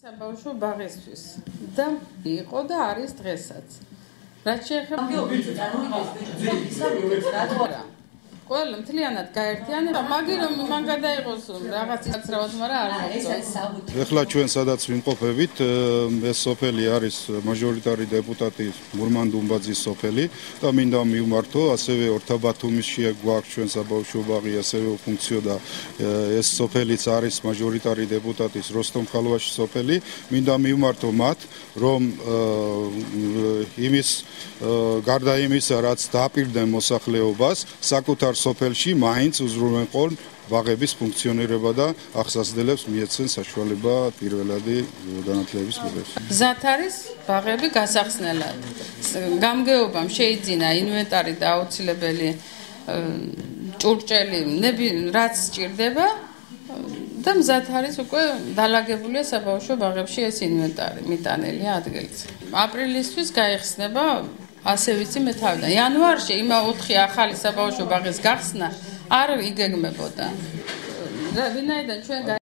საბავშვო ბაღისთვის და იყო და არის დღესაც. რაც შეეხება ყველა მთლიანად გაერთიანება, მაგრამ მან გადაიღოს რაღაც ისწრაფად, მაგრამ არ მოხდა. ეხლა ჩვენ სადაც ვიმყოფებით, ეს სოფელი არის მაჟორიტარი დეპუტატი მურმან დუმბაძის სოფელი და მინდა მივმართო, ასევე ორთაბათუმისში გვაქვს ჩვენ საბავშვო ბაღი, ასევე ფუნქციონირდა ეს სოფელიც არის მაჟორიტარი დეპუტატის როსტომ ხალვაშის სოფელი. მინდა მივმართო მათ, რომ გარდა იმისა, რაც დააპირდნენ მოსახლეობას, საკუთარ სოფელში მაინც უზრუნველყონ ბაღების ფუნქციონირება და ახსასდელებს მიეცენ საშუალება პირველადი განათლების მიღებას. გზად არის ბაღები გასახსნელად. გამგეობამ შეიძინა ინვენტარი და აუცილებელი ჭურჭელი, რაც სჭირდება და მზად არის უკვე დალაგებულია საბავშვო ბაღებში ეს ინვენტარი, მიტანილია ადგილზე. აპრილისთვის გაიხსნება ასე ვიცი მე თავიდან. იანვარში იმ 4 ახალი საბავშვო ბაღის გახსნა არ იგეგმებოდა. ვინაიდან ჩვენ